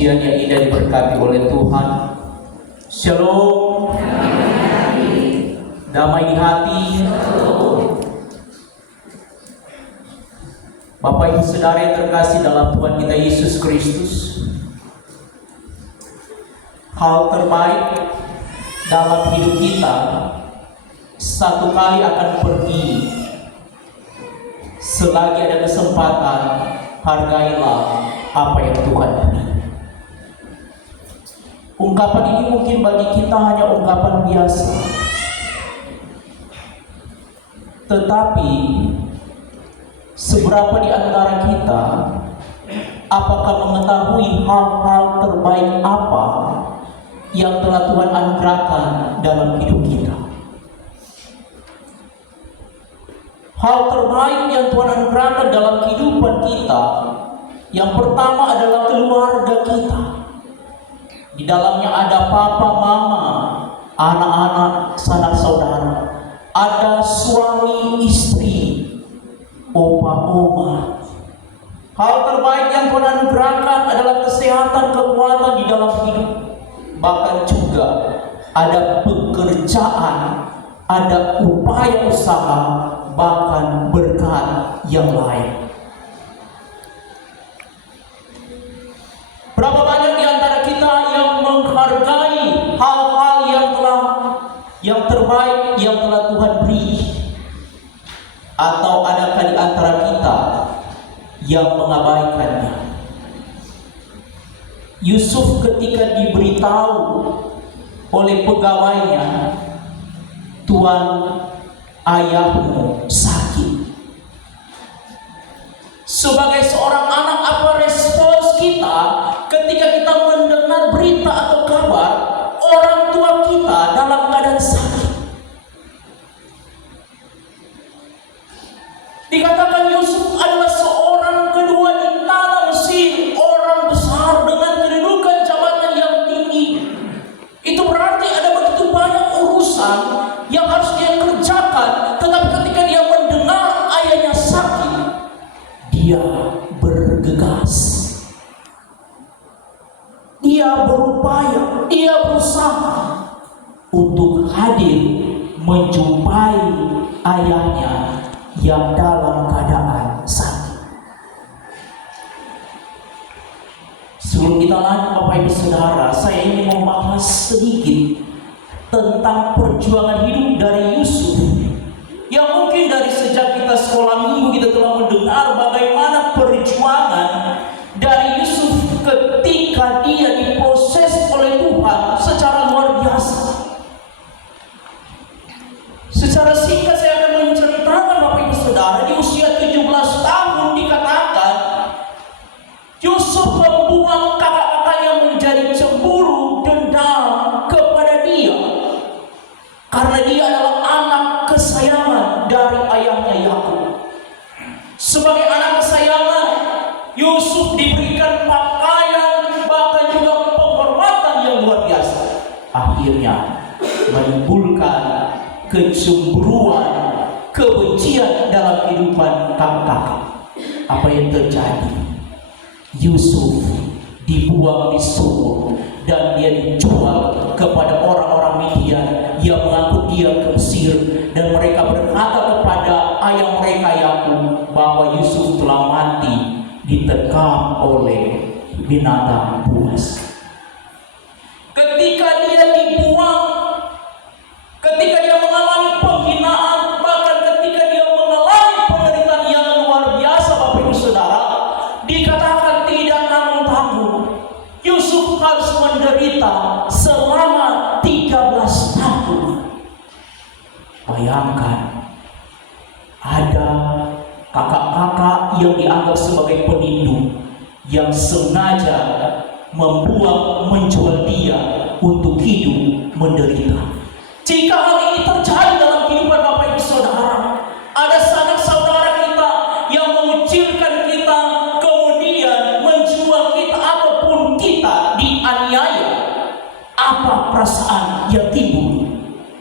siang yang indah diberkati oleh Tuhan. Shalom. Damai di hati. Bapak Ibu Saudara yang terkasih dalam Tuhan kita Yesus Kristus, hal terbaik dalam hidup kita satu kali akan pergi. Selagi ada kesempatan, hargailah apa yang Tuhan beri. Ungkapan ini mungkin bagi kita hanya ungkapan biasa, tetapi seberapa di antara kita apakah mengetahui hal-hal terbaik apa yang telah Tuhan anugerahkan dalam hidup kita? Hal terbaik yang Tuhan anugerahkan dalam kehidupan kita, yang pertama adalah keluarga kita. Di dalamnya ada papa, mama, anak-anak, sanak saudara, ada suami, istri, opa, oma. Hal terbaik yang Tuhan anugerahkan adalah kesehatan, kekuatan di dalam hidup. Bahkan juga ada pekerjaan, ada upaya usaha, bahkan berkat yang lain. Berapa banyak di antara kita yang menghargai hal-hal yang terbaik yang telah Tuhan beri? Atau adakah di antara kita yang mengabaikannya? Yusuf ketika diberitahu oleh pegawainya, Tuhan, ayahmu sakit. Sebagai seorang anak, apa respons kita ketika kita mendengar berita atau kabar orang tua kita dalam keadaan sakit? Dikatakan Yusuf adalah seorang kedua di tanah Mesir, orang besar dengan kedudukan jabatan yang tinggi. Itu berarti ada begitu banyak urusan yang harus dia kerjakan. Tetapi ketika dia mendengar ayahnya sakit, dia bergegas. Dia berupaya, dia berusaha untuk hadir menjumpai ayahnya yang dalam keadaan sakit. Sebelum kita lanjut Bapak Ibu Saudara, saya ingin membahas sedikit tentang perjuangan hidup dari Yusuf, yang mungkin dari sejak kita sekolah minggu kita telah mendengar bagaimana perjuangan dari Yusuf ketika dia diproses oleh Tuhan secara luar biasa. Secara singkat saya akan menceritakan Bapak Ibu Saudara, di usia 17 tahun dikatakan Yusuf membuang kakak-kakaknya menjadi cemburu, dendam kepada dia, karena dia adalah anak kesayangan dari ayahnya Yakub. Sebagai anak kesayangan, Yusuf diberikan pakaian, bahkan juga penghormatan yang luar biasa. Akhirnya menimbulkan kecemburuan, kebencian dalam kehidupan kakak-kakak. Apa yang terjadi? Yusuf dibuang di sumur dan dia dijual kepada orang-orang Midian yang mengangkut dia ke Mesir, dan mereka berkata kepada ayah mereka Yakub bahwa Yusuf telah mati diterkam oleh binatang buas. Ketika dia dibuang, ketika dia mengalami penghinaan, bahkan ketika dia mengalami penderitaan yang luar biasa, Bapak Ibu Saudara, dikatakan tidak tanggung-tanggung Yusuf harus menderita selama 13 tahun. Bayangkan, ada kakak-kakak yang dianggap sebagai pelindung yang sengaja menjual dia untuk hidup menderita. Jika hal ini terjadi dalam kehidupan Bapak Ibu Saudara, ada sanak saudara kita yang mengucilkan kita, kemudian menjual kita, ataupun kita dianiaya, apa perasaan yang timbul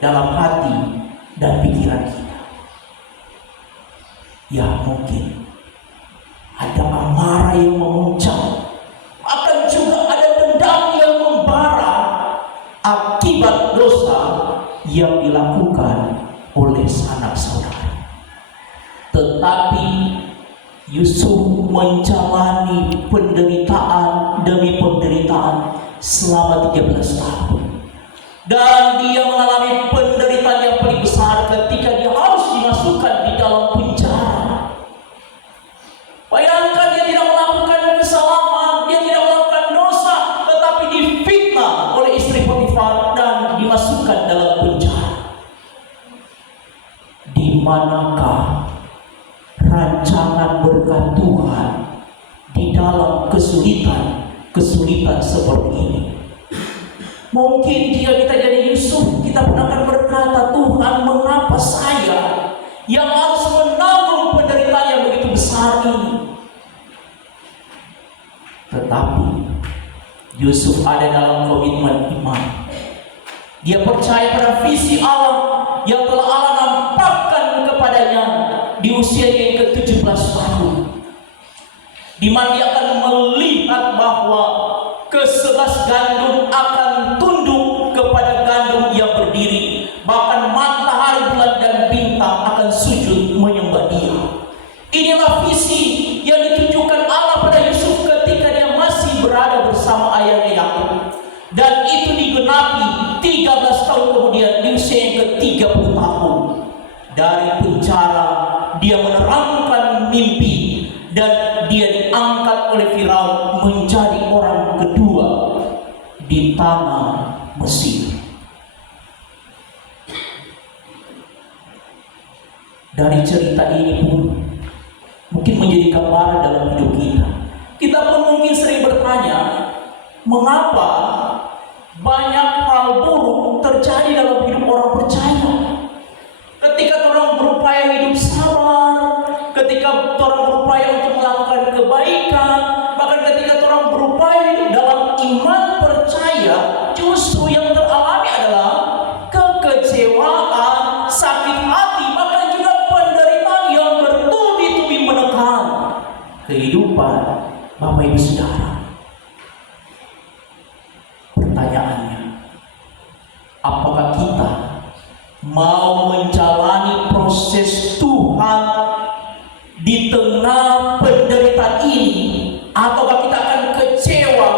dalam hati dan pikiran kita? Ya, mungkin ada amarah yang memuncak, akan juga ada yang dilakukan oleh sanak saudara. Tetapi Yusuf menjalani penderitaan demi penderitaan selama 13 tahun. Dan dia mengalami penderitaan yang paling besar ketika dia harus dimasukkan di dalam penjara. Bayangkan, dia tidak melakukan kesalahan, dia tidak melakukan dosa, tetapi difitnah oleh istri Potifar dan dimasukkan dalam penjara. Di manakah rancangan berkat Tuhan di dalam kesulitan seperti ini? Mungkin jika kita jadi Yusuf, kita pun akan berkata, Tuhan, mengapa saya yang harus menanggung penderitaan yang begitu besar ini? Tetapi Yusuf ada dalam komitmen iman. Dia percaya pada visi Allah yang telah Allah nampakkan kepadanya di usia yang ke-17 tahun, di mana dia akan melihat bahwa ke-11 gandum akan tunduk kepada gandum yang berdiri. Bahkan matahari, bulan, dan bintang akan sujud menyembah dia. Inilah visi yang ditunjukkan Allah pada Yusuf ketika dia masih berada bersama ayahnya Yakub. Dan itu digenapi 13 tahun kemudian di usia yang ke-30 tahun. Dari penjara dia menerangkan mimpi dan dia diangkat oleh Firaun menjadi orang kedua di tanah Mesir. Dari cerita ini pun mungkin menjadi gambaran dalam hidup kita. Kita pun mungkin sering bertanya, mengapa banyak hal buruk terjadi dalam hidup orang percaya? Ketika orang berupaya hidup sabar, ketika orang berupaya untuk melakukan kebaikan, bahkan ketika orang berupaya hidup dalam iman percaya, justru yang teralami adalah kekecewaan, sakit hati, bahkan juga penderitaan yang bertubi-tubi menekan kehidupan Bapak Ibu Saudara. Pertanyaannya, apakah kita mau menjalani proses Tuhan di tengah penderitaan ini, ataukah kita akan kecewa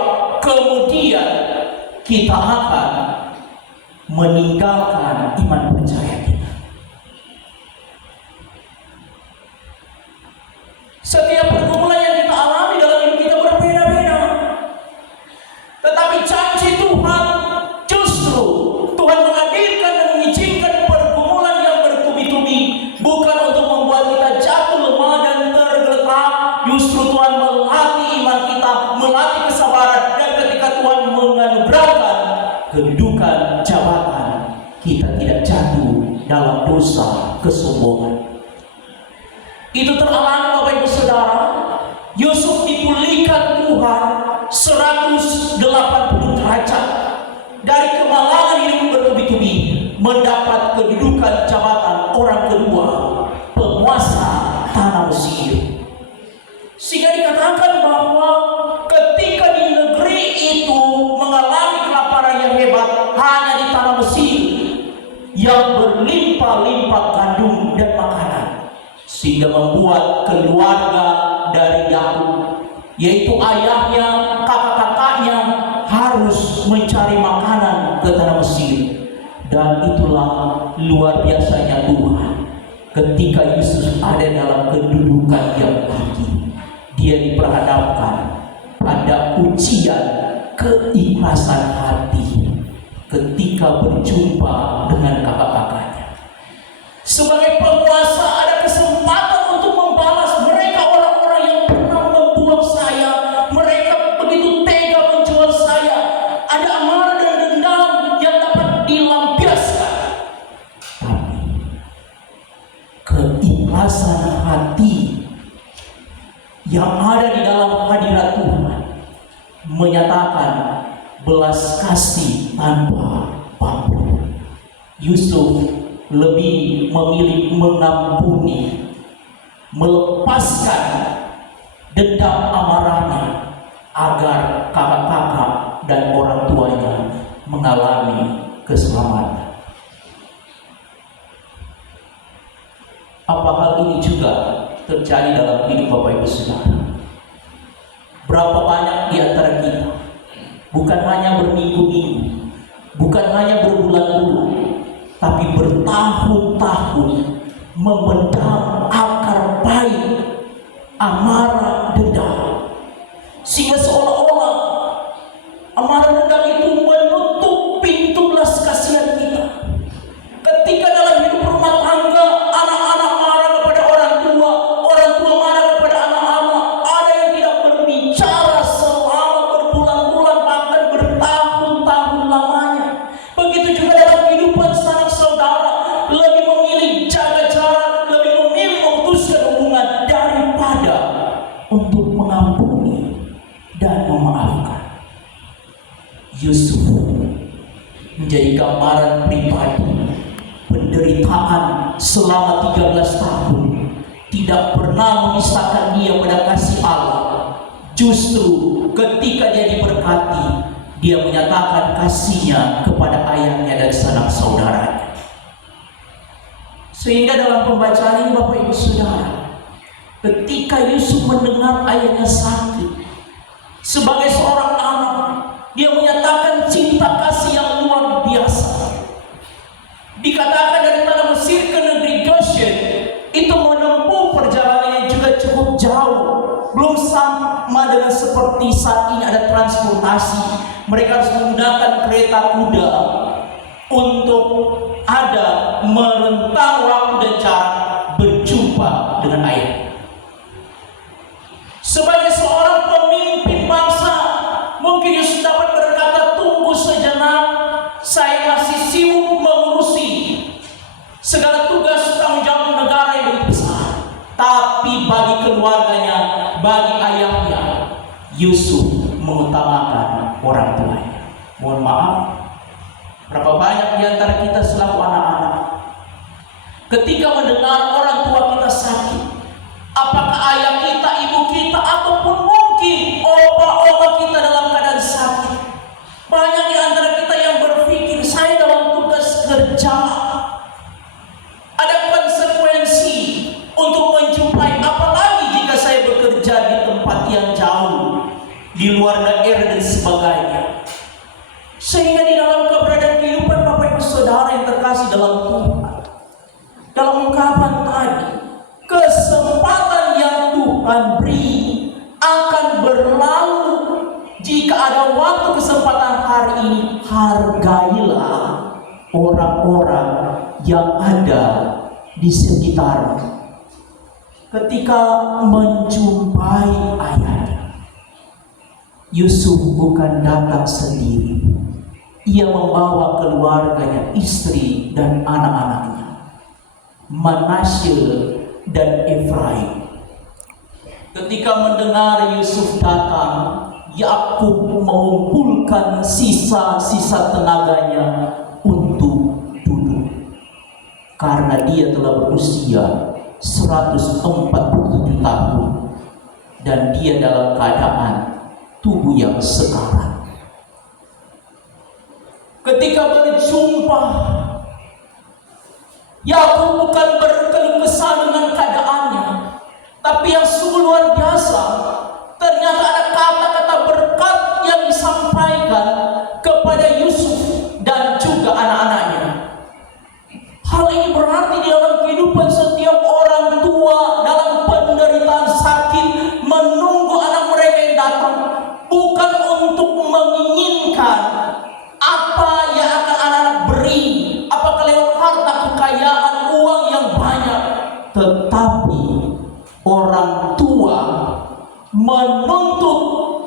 kemudian kita akan meninggalkan iman percaya kita? Setiap pergumulan yang kita alami dalam hidup kita berbeda-beda, tetapi janji Tuhan justru Tuhan menghadirkan dan mengizinkan pergumulan yang bertubi-tubi bukan untuk membuat kita jatuh lemah dan tergeletak. Justru Tuhan melatih iman kita, melatih kesabaran, dan ketika Tuhan menganugerahkan kedudukan jabatan, kita tidak jatuh dalam dosa kesombongan. Itu teralami Bapak Ibu Saudara. Yusuf dipulihkan Tuhan 180 derajat dari kemalangan hidup bertubi-tubi, mendapat kedudukan jabatan orang kedua, penguasa tanah Mesir. Sehingga dikatakan bahwa ketika di negeri itu mengalami kelaparan yang hebat, hanya di tanah Mesir yang berlimpah-limpah gandum dan makanan, sehingga membuat keluarga dari Yakub, yaitu ayahnya, kakak-kakaknya, harus mencari makanan ke tanah Mesir. Dan itulah luar biasanya Tuhan ketika Yesus ada dalam kedudukan yang tinggi. Dia diperhadapkan pada ujian keikhlasan hati ketika berjumpa dengan kakak-kakaknya. Sebagai penguasa ada kesempatan untuk membalas mereka, orang-orang yang pernah membuang saya. Mereka begitu tega menjual saya. Ada amarah dan dendam yang dapat dilampiaskan. Tapi keikhlasan hati yang ada di dalam hadirat Tuhan menyatakan belas kasih tanpa pamrih. Yusuf lebih memilih mengampuni, melepaskan dendam amarahnya agar kakak-kakak dan orang tuanya mengalami keselamatan. terjadi dalam hidup Bapak Ibu Saudara. Berapa banyak di antara kita bukan hanya berminggu-minggu, bukan hanya berbulan-bulan, tapi bertahun-tahun memendam akar baik, amarah, dendam, sehingga seolah-olah amarah dendam itu menutup pintu belas kasihan kita. Ketika dalam hidup rumah tangga, anak-anak marah kepada orang tua marah kepada anak-anak, ada yang tidak berbicara selama berbulan-bulan, bahkan bertahun-tahun lamanya. Begitu juga dalam kehidupan sanak saudara, lebih memilih jaga jarak, lebih memilih memutuskan hubungan daripada untuk mengampuni dan memaafkan. Yusuf menjadi gambaran pribadi penderitaan selama 13 tahun, tidak pernah memisahkan dia pada kasih Allah. Justru ketika dia diberkati, dia menyatakan kasihnya kepada ayahnya dan sanak saudaranya. Sehingga dalam pembacaan ini Bapak Ibu Saudara, ketika Yusuf mendengar ayahnya sakit, sebagai seorang anak, dia menyatakan cinta kasih yang luar biasa. Dikatakan dari tanah Mesir ke negeri Goshen itu menempuh perjalanan yang juga cukup jauh. Belum sama dengan seperti saat ini ada transportasi. Mereka harus menggunakan kereta kuda untuk ada merentang waktu dan jarak berjumpa dengan ayah. Sebagai seorang pemimpin bangsa, mungkin Yusuf dapat berkata, tunggu sejenak, saya masih sibuk mengurusi segala tugas tanggung jawab negara yang begitu besar. Tapi bagi keluarganya, bagi ayahnya, Yusuf mengutamakan orang tuanya. Mohon maaf, berapa banyak di antara kita selaku anak-anak, ketika mendengar orang tua kita sakit, apakah ayah kita, ibu kita, ataupun mungkin opa-oma kita dalam keadaan sakit, banyak di antara kita yang berpikir, saya dalam tugas kerja, ada konsekuensi untuk menjumpai, apalagi jika saya bekerja di tempat yang jauh, di luar daerah dan sebagainya. Sehingga di dalam keberadaan kehidupan Bapak Ibu Saudara yang terkasih dalam Tuhan, dalam ungkapan tadi, kesempatan yang Tuhan beri akan berlalu. Jika ada waktu kesempatan hari ini, hargailah orang-orang yang ada di sekitar. Ketika menjumpai ayahnya, Yusuf bukan datang sendiri. Ia membawa keluarganya, istri dan anak-anaknya, Manasye dan Efraim. Ketika mendengar Yusuf datang, Yakub mengumpulkan sisa-sisa tenaganya untuk duduk, karena dia telah berusia 147 tahun dan dia dalam keadaan tubuh yang sekarat. Ketika berjumpa, Yakub bukan berkeluh kesah dengan keadaannya, tapi yang sungguh luar biasa, ternyata ada kata-kata berkat yang disampaikan kepada Yusuf dan juga anak-anaknya. Hal ini berarti di dalam kehidupan setiap orang tua dalam penderitaan sakit, menunggu anak mereka yang datang, bukan untuk menginginkan apa yang akan anak-anak beri, apakah lewat harta kekayaan, uang yang banyak, tetapi orang tua menuntut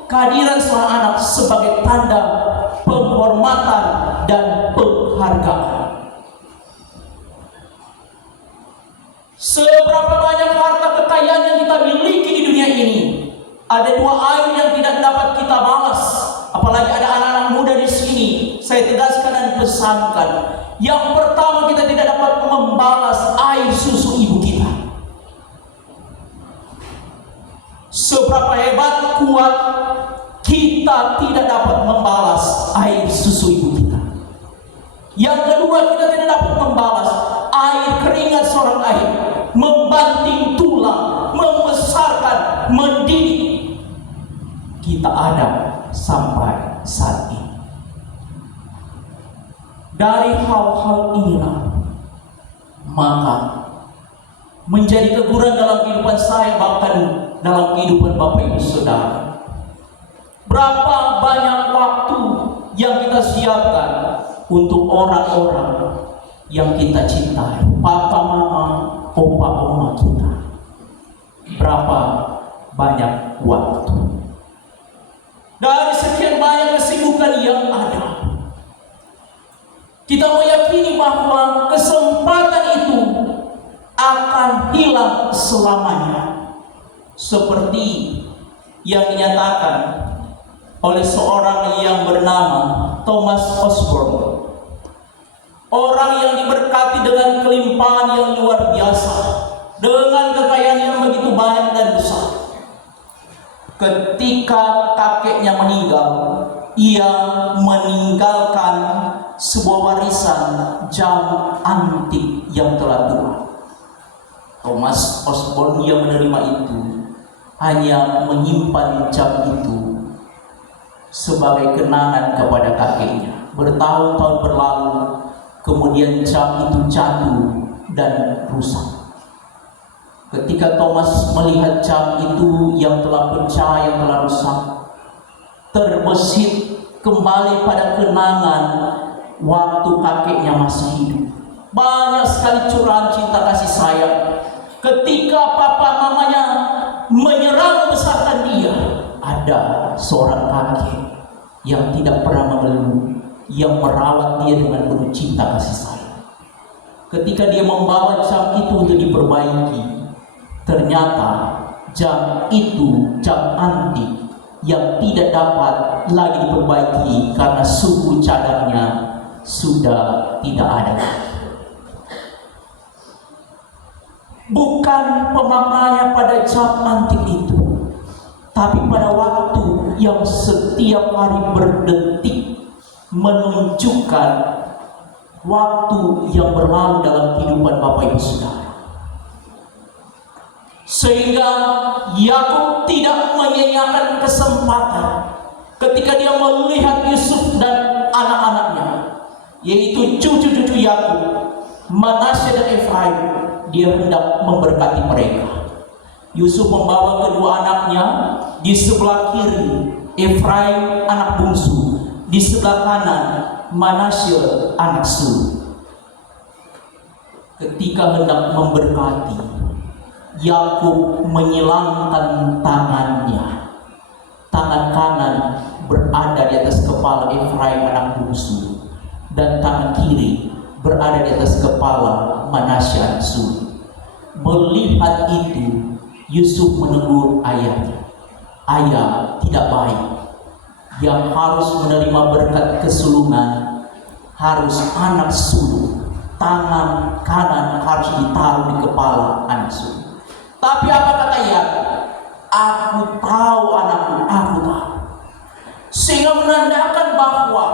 kehadiran seorang anak sebagai tanda penghormatan dan penghargaan. Seberapa banyak harta kekayaan yang kita miliki di dunia ini, ada dua air yang tidak dapat kita balas. Apalagi ada anak-anak muda di sini, saya tegaskan dan pesankan. Yang pertama, kita tidak dapat membalas air susu ibu kita. Seberapa hebat, kuat, kita tidak dapat membalas air susu ibu kita. Yang kedua, kita tidak dapat membalas air keringat seorang ayah, membanting tulang, Dari hal-hal inilah maka menjadi teguran dalam kehidupan saya, bahkan dalam kehidupan Bapak Ibu Saudara. Berapa banyak waktu yang kita siapkan untuk orang-orang yang kita cintai, papa, mama, opa, oma kita. Berapa banyak waktu. Dari sekian banyak kesibukan yang ada, kita meyakini bahwa kesempatan itu akan hilang selamanya. Seperti yang dinyatakan oleh seorang yang bernama Thomas Osborne. Orang yang diberkati dengan kelimpahan yang luar biasa, dengan kekayaan yang begitu banyak dan besar. Ketika kakeknya meninggal, ia meninggalkan sebuah warisan jam antik yang telah tua. Thomas Osborne yang menerima itu hanya menyimpan jam itu sebagai kenangan kepada kakeknya. Bertahun-tahun berlalu, kemudian jam itu jatuh dan rusak. Ketika Thomas melihat jam itu yang telah pecah, yang telah rusak, terbesit kembali pada kenangan waktu kakeknya masih hidup. Banyak sekali curahan cinta kasih sayang. Ketika papa mamanya menyerang membesarkan dia, ada seorang kakek yang tidak pernah mengeluh, yang merawat dia dengan penuh cinta kasih sayang. Ketika dia membawa jam itu untuk diperbaiki, ternyata jam itu jam antik yang tidak dapat lagi diperbaiki karena suku cadangnya sudah tidak ada. Bukan pemaknaannya pada jam antik itu, tapi pada waktu yang setiap hari berdetik menunjukkan waktu yang berlalu dalam kehidupan Bapak Ibu Saudara. Sehingga Yakub tidak menyia-nyiakan kesempatan ketika dia melihat Yusuf dan anak-anaknya, yaitu cucu-cucu Yakub, Manasye dan Efraim. Dia hendak memberkati mereka. Yusuf membawa kedua anaknya di sebelah kiri, Efraim anak bungsu, di sebelah kanan Manasye anak sulung. Ketika hendak memberkati, Yakub menyilangkan tangannya. Tangan kanan berada di atas kepala Efraim anak bungsu, dan tangan kiri berada di atas kepala Manasye anak sulung. Melihat itu, Yusuf menegur ayahnya. Ayah, tidak baik. Yang harus menerima berkat kesulungan harus anak sulung. Tangan kanan harus ditaruh di kepala anak sulung. Tapi apa kata Yakub? Aku tahu anakku, aku tahu. Sehingga menandakan bahwa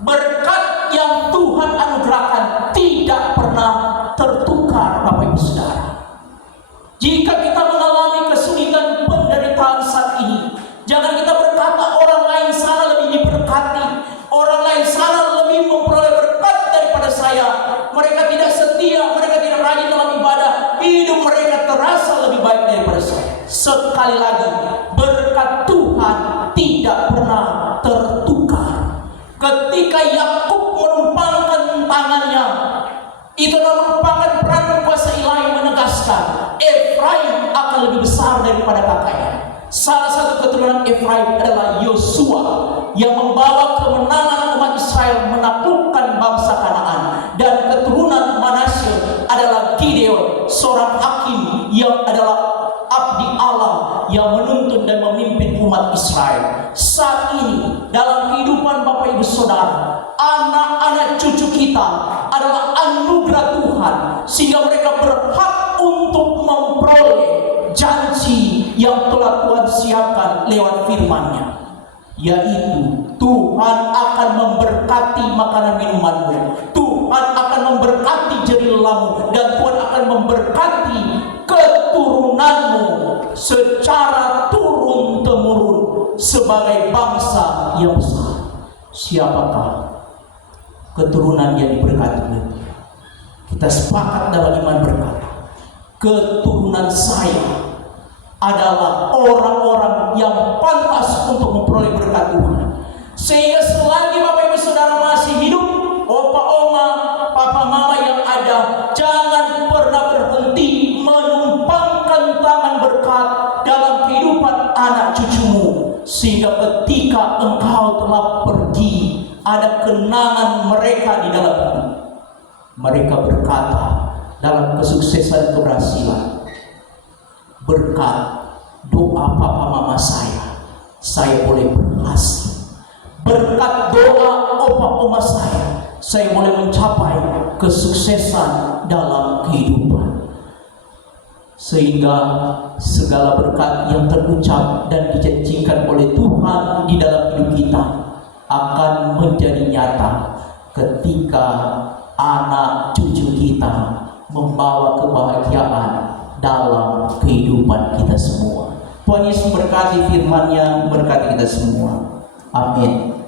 berkat yang Tuhan anugerahkan tidak pernah tertukar, Bapak Ibu Saudara. Jika kita mengalami kesulitan, penderitaan saat ini, jangan kita berkata orang lain sana lebih diberkati, orang lain sana lebih memperoleh berkat daripada saya. Mereka tidak setia, mereka tidak rajin dalam ibadah, hidup mereka terasa lebih baik daripada saya. Sekali lagi, berkat Tuhan tidak pernah tertukar. Ketika Yakub menumpangkan tangannya, itu merupakan peran kuasa ilahi menegaskan Efraim akan lebih besar daripada kakaknya. Salah satu keturunan Efraim adalah Yosua yang membawa kemenangan umat Israel menaklukkan bangsa Kanaan, dan keturunan Manasye adalah Gideon, seorang hakim yang adalah abdi Allah yang menuntun dan memimpin umat Israel. Saat ini dalam kehidupan Bapak Ibu Saudara, anak-anak cucu kita adalah anugerah Tuhan, sehingga mereka berhak untuk memperoleh janji yang telah Tuhan siapkan lewat firman-Nya, yaitu Tuhan akan memberkati makanan minumanmu, Tuhan akan memberkati jerilamu, dan Tuhan akan memberkati keturunanmu secara turun-temurun sebagai bangsa yang besar. Siapakah keturunan yang diberkati oleh Tuhan. Kita sepakat dalam iman berkata, keturunan saya adalah orang-orang yang pantas untuk memperoleh berkat Tuhan. Sehingga selagi Bapak Ibu Saudara masih hidup, opa oma, papa mama yang ada, jangan pernah berhenti menumpangkan tangan berkat dalam kehidupan anak cucumu, sehingga ketika engkau telah pergi, ada kenangan mereka di dalam hidup. Mereka berkata dalam kesuksesan keberhasilan, berkat doa papa mama saya boleh berhasil. Berkat doa opa oma saya boleh mencapai kesuksesan dalam kehidupan. Sehingga segala berkat yang terucap dan dijanjikan oleh Tuhan di dalam hidup kita akan menjadi nyata ketika anak cucu kita membawa kebahagiaan dalam kehidupan kita semua. Tuhan Yesus berkati firman-Nya, berkati kita semua. Amin.